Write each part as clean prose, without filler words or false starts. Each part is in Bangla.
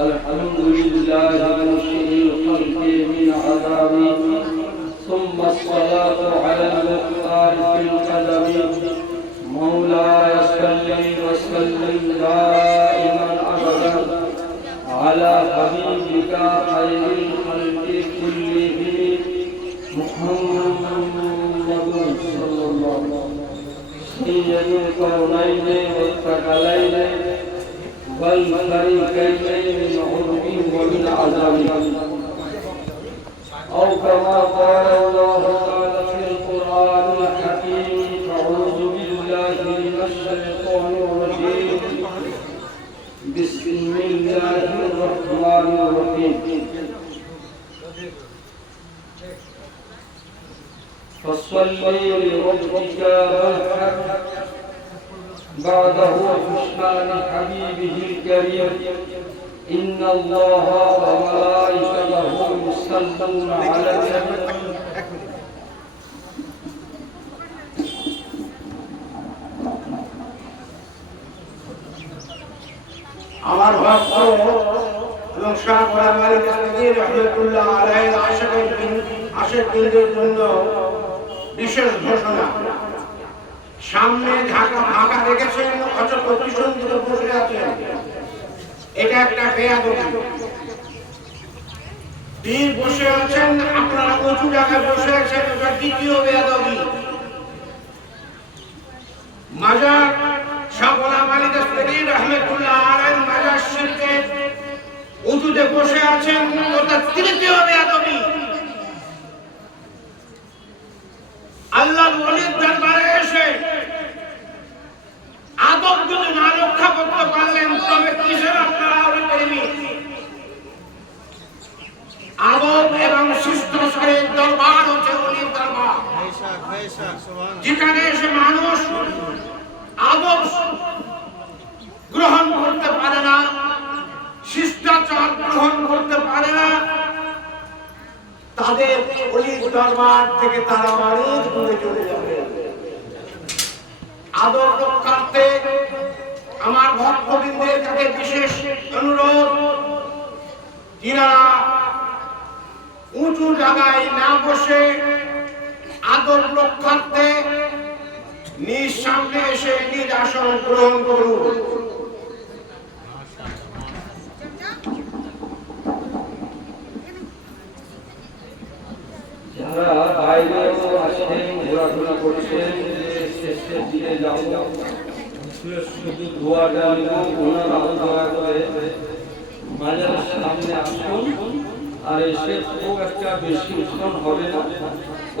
الحمد لله منشئ الخلق من عدم ثم الصلاة على المختار في القدم مولاي صل وسلم دائما أبدا على حبيبك خير الخلق كلهم محمد صلى الله عليه وسلم سيد الكونين والثقلين والفريقين من عرب ومن عذاب أو كما قال الله تعالى في القرآن الحكيم أعوذ بالله من الشيطان الرجيم بسم الله الرحمن الرحيم فصل لربك وانحر بعده بشرى حبيبه الكريم إن الله وملائكته يصلون على النبي আমার ভক্ত এবং শাহ গোলাম কাদের রহমাতুল্লাহ আলাইহির আশিকদের জন্য বিশেষ ঘোষণা। সামনে ঢাকা দেখেছেন, অথচ পিছন দিকে বসে আছেন, এটা একটা বেয়াদবি। পীর বসে আছেন, আপনারা উঁচু জায়গায় বসে আছেন, এটা দ্বিতীয় বেয়াদবি। মাজার শাহ গোলাম কাদের রহমাতুল্লাহ আলাইহির মাজার শরীফে উঁচুতে বসে আছেন, ওটা তৃতীয় বেয়াদবি। আল্লাহর ওলির দরবারে এসে আদব যদি না রক্ষা করতে পারলেন, তবে কিসের আপনারা ওলি প্রেমী? আদব এবং শিষ্টাচারের দরবার হচ্ছে ওলির দরবার, যেখানে এসে মানুষ আদব গ্রহণ করতে পারে না, শিষ্টাচার গ্রহণ করতে পারে না, তাদের ওলির দরবার থেকে তারা অনেক দূরে চলে যাবে। আদব রক্ষার্থে আমার ভক্তবৃন্দের কাছে বিশেষ অনুরোধ, যিনারা উঁচু জায়গায় না বসে আদব রক্ষার্থে নিজ সামনে এসে নিজ আসন গ্রহণ করুন। যারা বাইরে আসেন, ঘোরাফেরা করছেন, শেষের দিকে যাবো, শুধু দোয়াটা নিব, ওনারা দোয়া করে মাজারের সামনে আসুন। আর এসে খুব একটা বেশি উৎসব হবে না,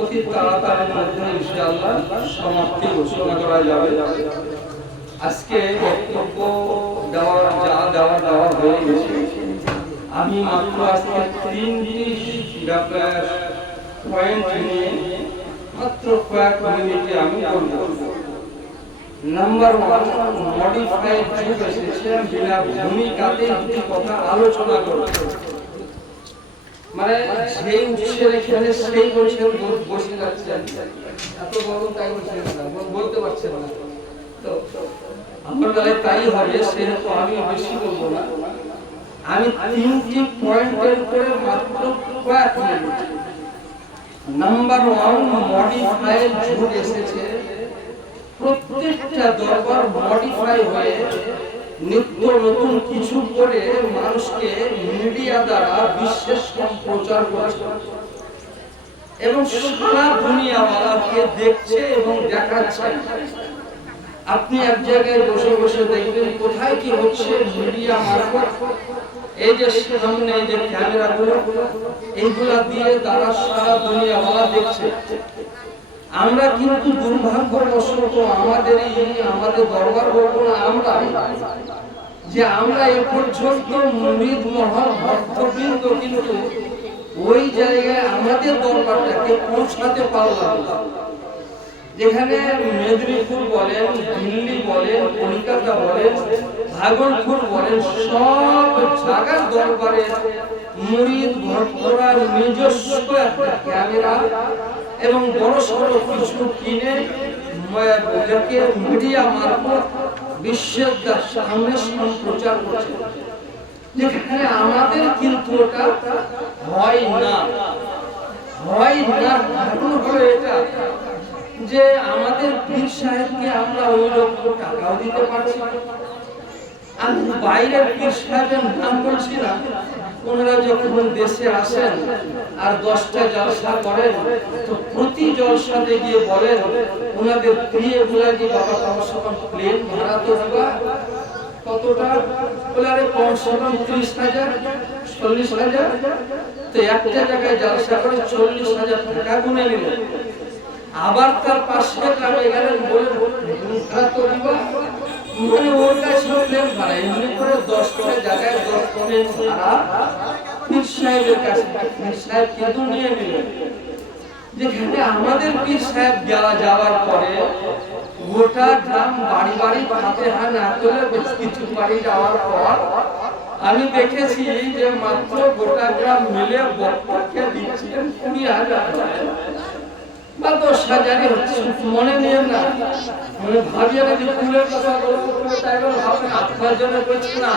অতি তাড়াতাড়ির মধ্যে ইনশাআল্লাহ সমাপ্তি ঘোষণা করা যাবে। আজকে বক্তব্য দেওয়া হয়ে গেছে। আমি মাত্র আজকে 3টি পয়েন্ট নিয়ে মাত্র কয়েক মিনিটে আমি বলব। নাম্বার 1, মডিফাইড যুগ এসেছে, বিনা ভূমিকাতে দুটি কথা আলোচনা করব। মানে সেই উৎসের এখানে সেই বসে যাচ্ছে, এত বড় তাই বলতে পারছেন না, তো আমার বেলায় তাই হবে, সেহেতু আমি বেশি বলবো না। আমি 3টি পয়েন্টের উপরে মাত্র কয়েক মিনিট। নাম্বার 1, মডিফাইড যুগ এসেছে। প্রত্যেকটা দরবার মডিফাই হয়ে নিত্য নতুন কিছু করে মানুষকে মিডিয়া দ্বারা বিশ্বের সম্প্রচার করছে এবং সারা দুনিয়াওয়ালাকে দেখছে এবং দেখাচ্ছে। আপনি এক জায়গায় বসে বসে দেখবেন কোথায় কি হচ্ছে মিডিয়া মারফত। এই যে সামনে যে ক্যামেরাগুলো, এইগুলা দিয়ে তারা সারা দুনিয়াওয়ালা দেখছে। আমরা কিন্তু দুর্ভাগ্যবশত আমাদের দরবার বলবো না, আমরা এ পর্যন্ত মুরিদ ভক্তবৃন্দ কিন্তু ওই জায়গায় আমাদের দরবারটাকে পৌঁছাতে পারলাম না। যেখানে মেদিনীপুর বলেন, দিল্লি বলেন, কলকাতা বলেন, ভাগলপুর বলেন, সব জায়গার দরবারে মুরিদ ভক্তরা নিজস্ব একটা ক্যামেরা এবং বড় সড়ো কিছু কিনে মিডিয়া মারফত বিশ্বের সামনে সম্প্রচার করছে। যেখানে আমাদের কিন্তু ওটা হয় না, কারণ হলো এটা যে আমাদের পীর সাহেবকে আমরা ওই রকম টাকাও দিতে পারছি না। আর বাইরের পীর সাহেবের নাম বলছি না, ওনারা যখন দেশে আসেন আর 10টা জলসা করেন, তো প্রতি জলসাতে গিয়ে বলেন ওনাদের প্রিয় বলে যে বাবা তোমার সব প্লেন ভাড়া তো দিবা কতটা, বলে আরে কমসে কম 30,000 40,000, তো একটা জায়গায় জলসা করে 40,000 টাকা গুনে নিলেন। আবার তার পাশে গ্রামে গেলেন, বলে ভাড়া তো দিবা, মানে ওর কাছে প্লেন ভাড়া এমনি করে 10টা জায়গায় 10 প্লেন ভাড়া পীর সাহেবের কাছে, পীর সাহেব কিন্তু নিয়ে নিলেন। যেখানে আমাদের পীর সাহেব যাওয়ার পরে গোটা গ্রাম বাড়ি বাড়ি ফাতিহা না করলে বেশ কিছু বাড়ি যাওয়ার পর আমি দেখেছি যে মাত্র গোটা গ্রাম মিলে বক্তাকে দিচ্ছেন 20,000 বা 10,000 হচ্ছে। মনে নিয়ে না, মানে ভাবিয়ে নাকি ফুলের কথা বলবো, তাই বলে ভাববেন আপনার জন্য করছি না,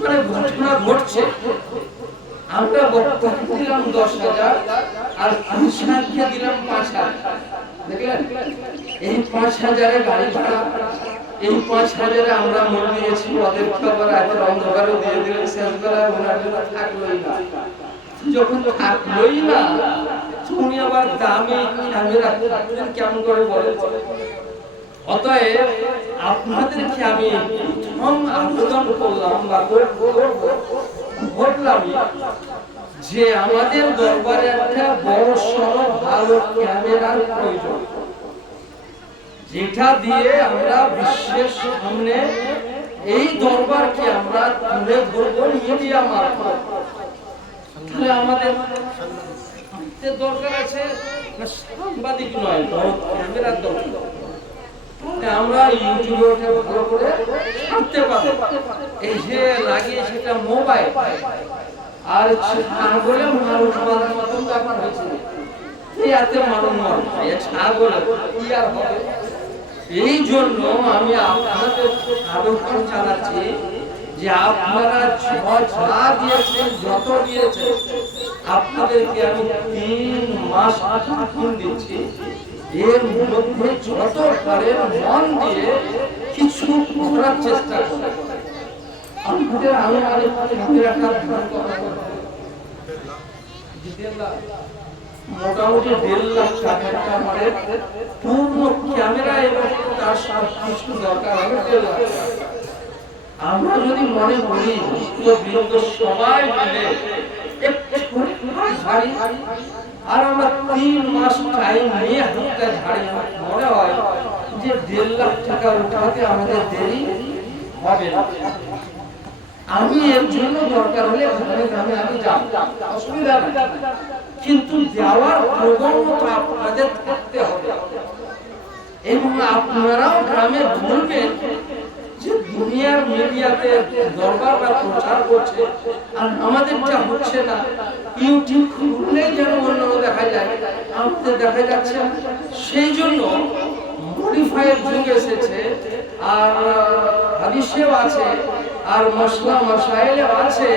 মানে ঘটনা ঘটছে। আমরা বক্তাকে দিলাম 10,000 আর কৃষ্ণকে দিলাম 5,000, দেখলেন? এই 5,000 গাড়ি ভাড়া, এই 5,000 আমরা মনে নিয়েছি ওদের খবর রাতের অন্ধকারে দিয়ে দিলেন, শেষ বেলায় ওনার জন্য থাকলোই না। যখন থাকলোই না, উনি আবার দামি ক্যামেরা কেমন করে বলে। অতএব আপনাদেরকে আমি প্রথম আবেদন করলাম বা বললাম যে আমাদের দরবারে একটা বড় সড়ো ভালো ক্যামেরার প্রয়োজন, যেটা দিয়ে আমরা বিশ্বের সামনে এই দরবারকে আমরা তুলে ধরবো মিডিয়া মারফত। তাহলে আমাদের দরকার আছে সাংবাদিক নয়, বড় ক্যামেরার দরকার। আমরা ইউটিউবে ওটা ভালো করে ছাড়তে পারবো। এই যে লাগিয়ে সেটা মোবাইল আর ছাগলে মানুষ মারার মতন ব্যাপার হয়েছে, এতে মানুষ মারবে ছাগলে কি আর হবে। এই জন্য আমি আপনাদের আবেদন জানাচ্ছি যে আপনারা যা দিয়েছেন, যত দিয়েছেন, আপনাদেরকে আমি 3 মাস টাইম দিচ্ছি। এর মধ্যে যত পারেন মন দিয়ে কিছু করার চেষ্টা করুন। আমাদের মোটামুটি 1.5 লাখ টাকা আমাদের পূর্ণ ক্যামেরা এবং তার সব কিছু দরকার হবে 1.5 লাখ। আমরা যদি মনে করি বিরোধ সবাই মিলে ঝাড়ি, আর আমরা 3 মাস টাইম নিয়ে হাতটা ঝাড়ি, মনে হয় যে 1.5 লাখ টাকা উঠাতে আমাদের দেরি হবে না। আমি এর জন্য দরকার হলে গ্রামে আমি যাব, অসুবিধা নেই, কিন্তু দেওয়ার প্রবণতা আপনাদের থাকতে হবে। এবং আপনারাও গ্রামে বলবেন যে দুনিয়ার মিডিয়াতে দরবারটা প্রচার করছে আর আমাদেরটা হচ্ছে না। ইউটিউব খুললেই যেন অন্য দেখা যায়, আমাদের দেখা যাচ্ছে। সেই জন্য মডিফাইয়ের যুগ এসেছে, আর হাদিসেও আছে, আর মশলা মশাইলেও আছে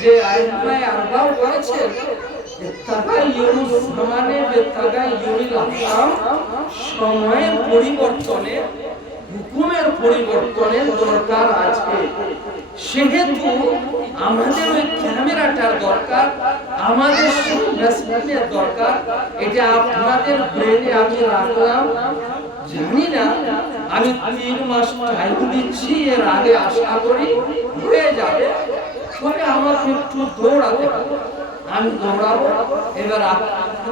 যে আইমায়ে আরবাও বলেছে তাগায়ুরুস জামানে বিতাগায়ুরিল আহকাম, সময়ের পরিবর্তনে হুকুমের পরিবর্তনের দরকার আছে। সেহেতু আমাদের ওই ক্যামেরাটার দরকার, আমাদের মেশিনের দরকার। এটা আপনাদের ব্রেনে আমি রাখলাম, জানি না আমি 3 মাস টাইম দিচ্ছি, এর আগে আশা করি হয়ে যাবে। তবে আমাকে একটু দৌড়াতে হবে, আমি দৌড়াবো। এবার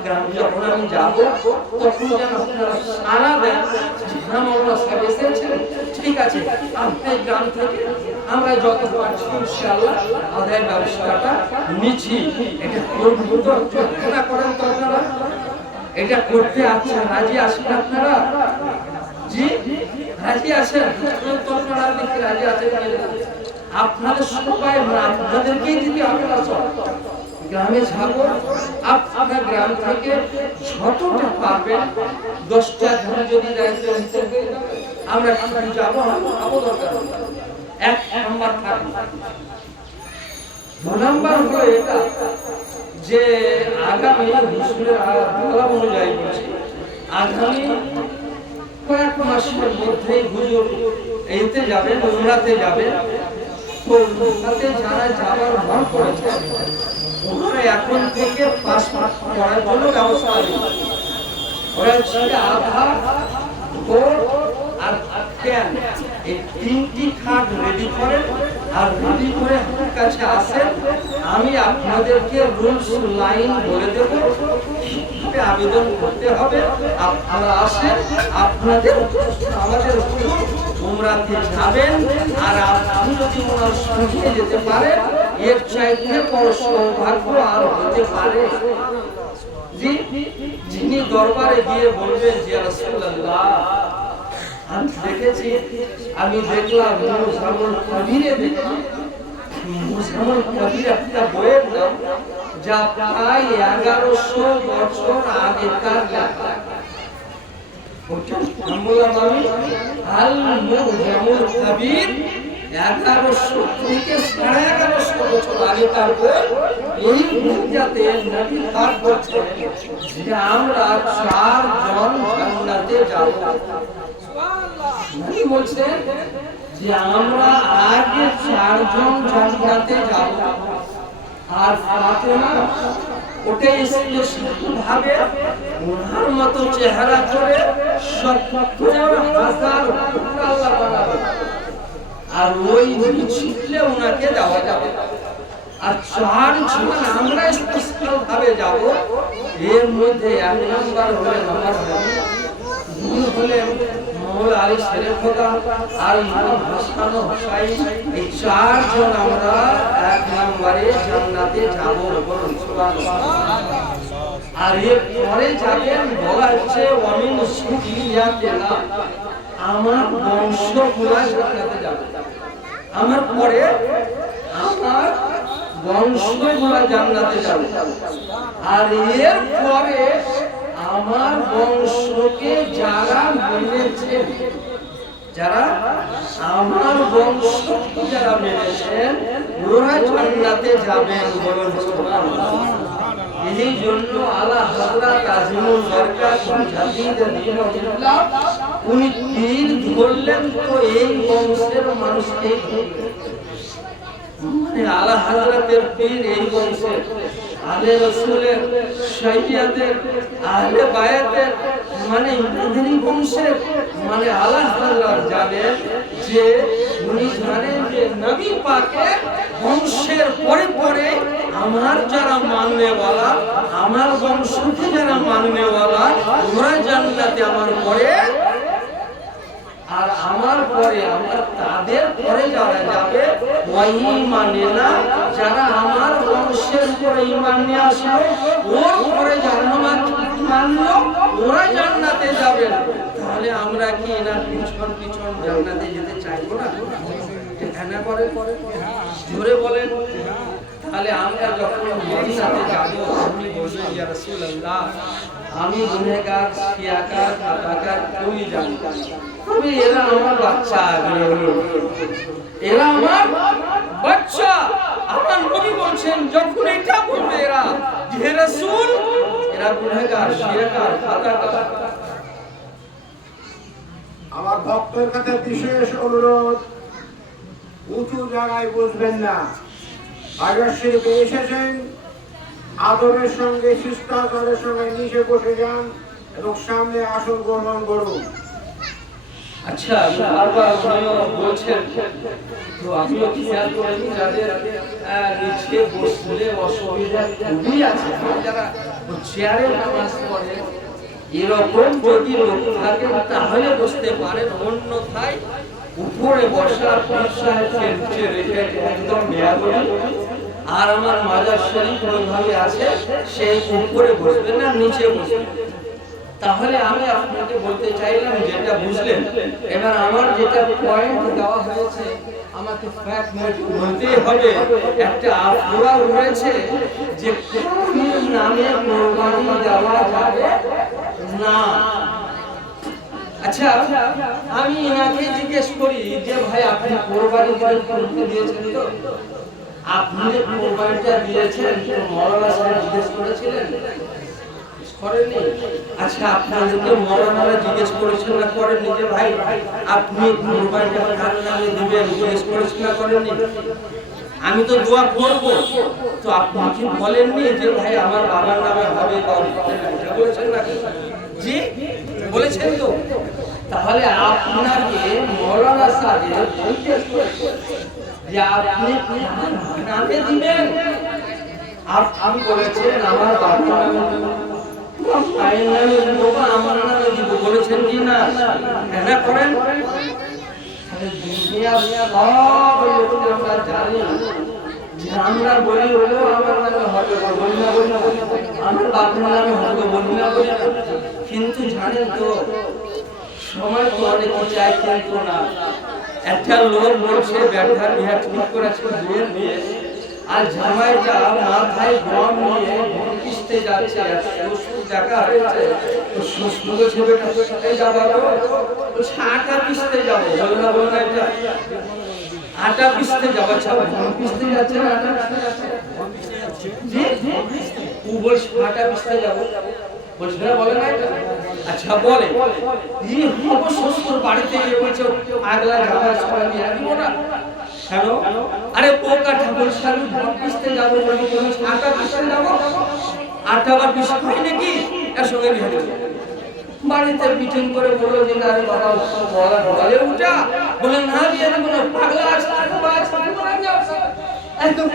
গ্রামে যখন আমি যাবো তখন যেন আপনারা সারা দেন, আমরা সব এসেছেন, ঠিক আছে, আপনার গ্রাম থেকে আমরা যত পারছি ইনশাআল্লাহ আদায় ব্যবস্থাটা নিচ্ছি। এটা করবো তো, চর্চা করেন তো আপনারা, এটা করতে আছেন, রাজি আছেন আপনারা? জি রাজি আছেন তো? আপনারা দেখতে রাজি আছেন? আপনাদের সবাই আপনাদেরকেই দিতে হবে না। গ্রামে যাবো, আপনার গ্রাম থেকে যতটা পাবেন 10টা ঘর যদি দায়িত্ব নিতে আমরা যাবো, খাবো, দরকার 1 নাম্বার থাকবে। দু নাম্বার হলো এটা যে আগামী হুজুরের বলা অনুযায়ী বলছি, আগামী কয়েক মাসের মধ্যেই হুজুর এতে যাবেন, উমরাতে যাবেন। তো উমরাতে যারা যাবার মন করেছে ওরা এখন থেকে পাসপোর্ট করার জন্য ব্যবস্থা নেই। ওরা ছিল আধার, ভোট আর ক্যান, এই তিনটি খাট রেডি করেন আর রেডি করে আমার কাছে আসেন। আমি আপনাদেরকে রুলস লাইন বলে দেব, কিভাবে আবেদন করতে হবে। আপনারা আসেন, আপনাদের আমাদের উমরাতে যাবেন। আর আপনি যদি ওনার সঙ্গে যেতে পারেন, এর চাইতে বড় সৌভাগ্য আর হতে পারে। যিনি দরবারে গিয়ে বলবেন যে রাসূলুল্লাহ আমি দেখেছি, আমি দেখলাম মুজামুল কবিরে দেখি, মুজামুল কবির একটা বইয়ের নাম যা প্রায় 1100 বছর আগেকার লেখা। ওটা বললাম আমি আল মুজামুল কবির 1100 থেকে 1150 বছর আগেকার বই। এই বইটাতে নবী পাক বলছেন যে আমরা 4 জন জান্নাতে যাব। নবী বলছেন যে আমরা আগে 4 জন জান্নাতে যাব। আর ফাতেমা ওটাই স্পেশাল ভাবে ওনার মতো চেহারা করে 70,000 আল্লাহ বানাবে। আর ওই ছিটলে ওনাকে দেওয়া যাবে। আর 4 জন আমরা স্পেশাল ভাবে যাব। এর মধ্যে এক নাম্বার হলেন আমার নবী, দুই হলেন মৌলা আলী শেরে খোদা আর ইমাম হাসান ও হুসাইন। এই 4 জন আমরা এক নম্বরে জান্নাতে যাব। বলুন সুবহানাল্লাহ। আর এর পরে যাবেন বলা হচ্ছে ওয়ামিন সুরিয়াতিনা, আমার বংশগুলা জান্নাতে যাবে। আমার পরে আমার বংশগুলা জান্নাতে যাবে। আর এর পরে আমার বংশকে যারা মেনেছেন, যারা আমার বংশকে যারা মেনেছেন ওরা জান্নাতে যাবেন। বলুন সুবহানাল্লাহ। এই জন্য আলা হযরত আজিমুল বরকত মুজাদ্দিদ রাহিমাহুল্লাহ উনি তীর ধরলেন তো এই বংশের মানুষকে, মানে আলা হযরতের পীর এই বংশের, আলে রাসূলের, শরিয়াতের, আহলে বায়াতের, মানে ইমানদারি বংশের, মানে আলা হযরত জানেন যে উনি জানেন যে নবী পাকের বংশের পরে পরে আমার যারা মাননেওয়ালা, আমার বংশকে যারা মাননেওয়ালা ওরা জান্নাতে আমার পরে। আর আমার পরে আমরা তাদের পরে যারা যাবে ওই মানে না যারা আমার বংশের উপরে ঈমান নিয়ে আসলো, ওর পরে যারা আমার মানলো ওরা জান্নাতে যাবেন। তাহলে আমরা কি না পিছন পিছন জান্নাতে যেতে চাইবো না? এখানে পরে পরে জোরে বলেন। তাহলে আমরা যখন মদিনাতে যাব আপনি বলবেন ইয়া রাসূলুল্লাহ আমি গুনাহগার, শিয়াকার, খাতাকার কেউই জানি না, তবে এরা আমার বাচ্চা, এরা আমার বাচ্চা। আমার নবী বলছেন যখন এটা বলবে এরা যে রাসূল এরা গুনাহগার, শিয়াকার, খাতাকার। আমার ভক্তের কাছে বিশেষ অনুরোধ, উঁচু জায়গায় বসবেন না। হাজার শরীফে এসেছেন, আদরের সঙ্গে শিষ্টাচারের সঙ্গে নিচে বসে যান এবং সামনে আসন গ্রহণ করুন। আচ্ছা, বারবার উনিও বলছেন, তো আমিও খেয়াল করেছি যাদের নিচে বসলে অসুবিধা খুবই আছে, যারা চেয়ারে নামাজ পড়ে এরকম যদি লোক থাকে তাহলে বসতে পারেন, অন্যথায় উপরে বসার পীর সাহেবকে নিচে রেখে একদম মেয়াদী। আর আমার মাজার শরীফ ওইভাবে আছে, সেই উপরে বসবেন না, নিচে বসবেন। তাহলে আমি আপনাকে বলতে চাইলাম যেটা বুঝলেন। এবার আমার যেটা পয়েন্ট দেওয়া হয়েছে আমাকে ফ্যাক্ট বলতেই হবে। একটা আফওয়া রয়েছে যে পীর নামে কুরবানি দেওয়া যাবে না। আচ্ছা, আমি ইনাকে জিজ্ঞেস করি যে ভাই আপনি কুরবানি দিয়েছেন তো? আপনি যে মোবাইলটা দিয়েছেন তো মৌলানা সাহেব জিজ্ঞেস করেছিলেন করেননি? আচ্ছা আপনাদেরকে মৌলানারা জিজ্ঞেস করেছেন না করেননি যে ভাই আপনি মোবাইলটা কার নামে দিবেন জিজ্ঞেস করেছেন না করেননি? আমি তো দোয়া করব তো আপনি কি বলেননি যে ভাই আমার বাবার নামে হবে এটা বলেছেন না? জি বলেছেন তো। তাহলে আপনাকে মৌলানা সাহেব জিজ্ঞেস করেছেন যে আপনি নামে দিবেন, আপনি বলেছেন আমার বাবার নামে আমার নামে দিব বলেছেন কি না? হ্যাঁ করেন। সব লোককে আমরা জানি যে আমরা বলি হলেও আমার নামে হবে বলি না, আমার বাবার নামে হবে বলি না, কিন্তু জানেন তো সময় তো অনেকে চাই কিন্তু না। একটা লোক বলছে ব্যাটার বিয়া ঠিক করেছে বিয়ের বিয়ে আর জামাইটা মাথায় গম নিয়ে কিস্তে যাচ্ছে দেখা হয়েছে তো শ্বশুর ছেলেটা সাথে যাবো আটা পিসতে যাবো বলনা বলনা এটা আটা পিসতে যাবো গম পিসতে যাচ্ছে না আটা জি ও বলছে আটা পিসতে যাবো বলছে না বলে না এটা। আচ্ছা বলে এই হবো শ্বশুর বাড়িতে গিয়ে বলছে আগলা জামা সবাই নিয়ে আসবো না হ্যালো আরে পোকা ঠাকুর সামনে গম পিসতে যাবো বলে তুমি আটা পিসতে যাবো আটা বা পিস হয় নাকি এর সঙ্গে বিয়ে দেবে বাড়িতে মিটিং করে বললো যে না বাবা বলে উঠা বলে না বিয়ে দেবো না পাগলা আছে একদম